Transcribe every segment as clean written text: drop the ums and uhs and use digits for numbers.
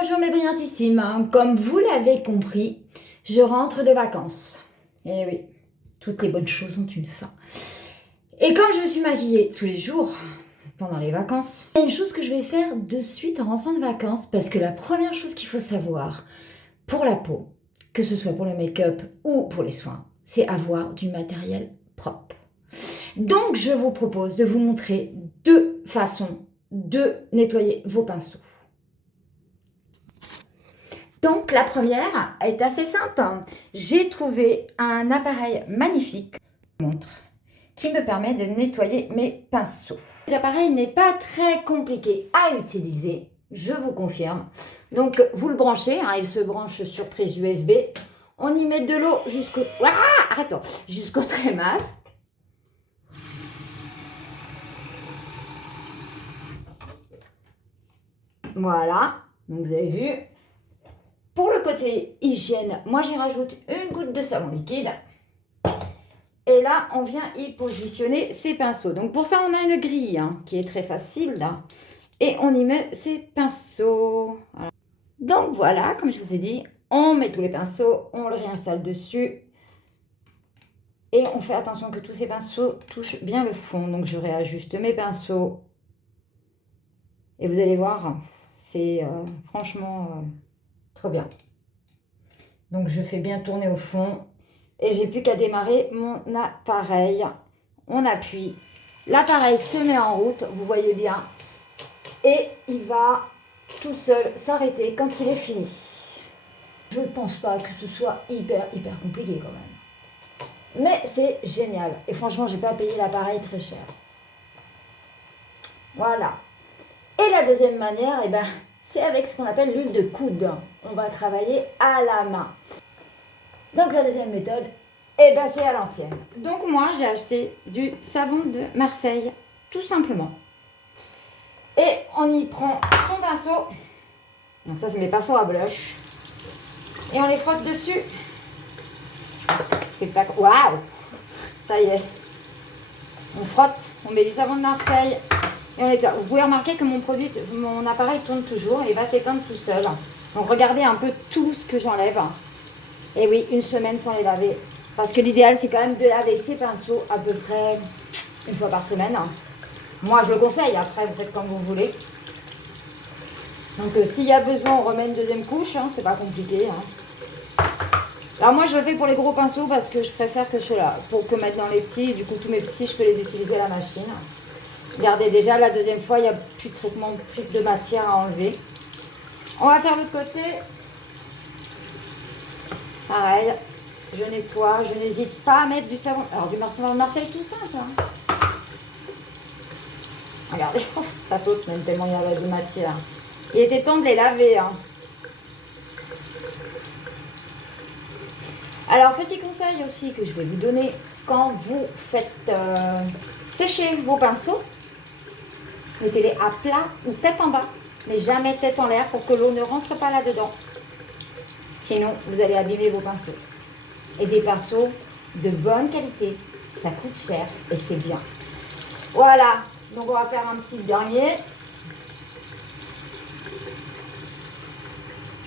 Bonjour mes brillantissimes, comme vous l'avez compris, je rentre de vacances. Et oui, toutes les bonnes choses ont une fin. Et comme je me suis maquillée tous les jours pendant les vacances, il y a une chose que je vais faire de suite en rentrant de vacances, parce que la première chose qu'il faut savoir pour la peau, que ce soit pour le make-up ou pour les soins, c'est avoir du matériel propre. Donc je vous propose de vous montrer deux façons de nettoyer vos pinceaux. Donc la première est assez simple. J'ai trouvé un appareil magnifique qui me permet de nettoyer mes pinceaux. L'appareil n'est pas très compliqué à utiliser, je vous confirme. Donc vous le branchez, il se branche sur prise USB. On y met de l'eau jusqu'au trémas. Voilà, donc vous avez vu. Pour le côté hygiène, moi j'y rajoute une goutte de savon liquide. Et là, on vient y positionner ses pinceaux. Donc pour ça, on a une grille qui est très facile. Là, et on y met ses pinceaux. Voilà. Donc voilà, comme je vous ai dit, on met tous les pinceaux, on le réinstalle dessus. Et on fait attention que tous ces pinceaux touchent bien le fond. Donc je réajuste mes pinceaux. Et vous allez voir, c'est franchement trop bien. Donc je fais bien tourner au fond. Et j'ai plus qu'à démarrer mon appareil. On appuie. L'appareil se met en route, vous voyez bien. Et il va tout seul s'arrêter quand il est fini. Je ne pense pas que ce soit hyper compliqué quand même. Mais c'est génial. Et franchement, j'ai pas payé l'appareil très cher. Voilà. Et la deuxième manière, c'est avec ce qu'on appelle l'huile de coude. On va travailler à la main. Donc la deuxième méthode, c'est à l'ancienne. Donc moi, j'ai acheté du savon de Marseille, tout simplement. Et on y prend son pinceau. Donc ça, c'est mes pinceaux à blush. Et on les frotte dessus. C'est pas... Waouh! Ça y est. On frotte, on met du savon de Marseille. Et on éteint. Vous pouvez remarquer que mon appareil tourne toujours et va s'éteindre tout seul. Donc regardez un peu tout ce que j'enlève. Et oui, une semaine sans les laver. Parce que l'idéal, c'est quand même de laver ses pinceaux à peu près une fois par semaine. Moi, je le conseille. Après, vous faites comme vous voulez. Donc, s'il y a besoin, on remet une deuxième couche. C'est pas compliqué. Alors, moi, je le fais pour les gros pinceaux parce que je préfère que ceux-là. Pour que mettre dans les petits. Du coup, tous mes petits, je peux les utiliser à la machine. Regardez, déjà, la deuxième fois, il n'y a plus de traitement, plus de matière à enlever. On va faire l'autre côté. Pareil, je nettoie, je n'hésite pas à mettre du savon. Alors du savon de Marseille tout simple. Regardez, ça saute même tellement il y avait de matière. Il était temps de les laver. Alors petit conseil aussi que je vais vous donner quand vous faites sécher vos pinceaux, mettez-les à plat ou tête en bas, mais jamais tête en l'air pour que l'eau ne rentre pas là-dedans. Sinon, vous allez abîmer vos pinceaux. Et des pinceaux de bonne qualité. Ça coûte cher et c'est bien. Voilà. Donc, on va faire un petit dernier.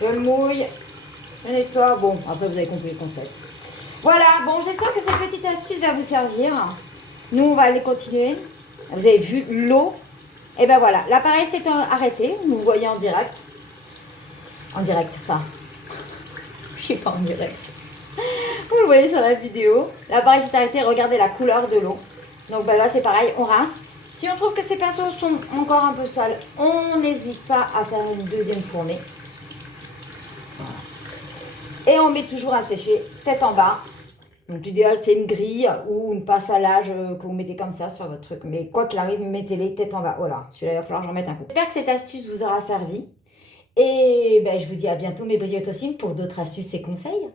Je le mouille. Je nettoie. Bon, après, vous avez compris le concept. Voilà. Bon, j'espère que cette petite astuce va vous servir. Nous, on va aller continuer. Vous avez vu l'eau. Et ben voilà. L'appareil s'est arrêté. Vous voyez en direct. En direct, enfin... Je suis pas en direct. Vous le voyez sur la vidéo. L'appareil s'est arrêté. Regardez la couleur de l'eau. Donc là, c'est pareil. On rince. Si on trouve que ces pinceaux sont encore un peu sales, on n'hésite pas à faire une deuxième fournée. Voilà. Et on met toujours à sécher tête en bas. Donc l'idéal, c'est une grille ou une passe à l'âge que vous mettez comme ça sur votre truc. Mais quoi qu'il arrive, mettez-les tête en bas. Voilà. Celui-là, il va falloir que j'en mette un coup. J'espère que cette astuce vous aura servi. Et je vous dis à bientôt mes brillantosimes pour d'autres astuces et conseils.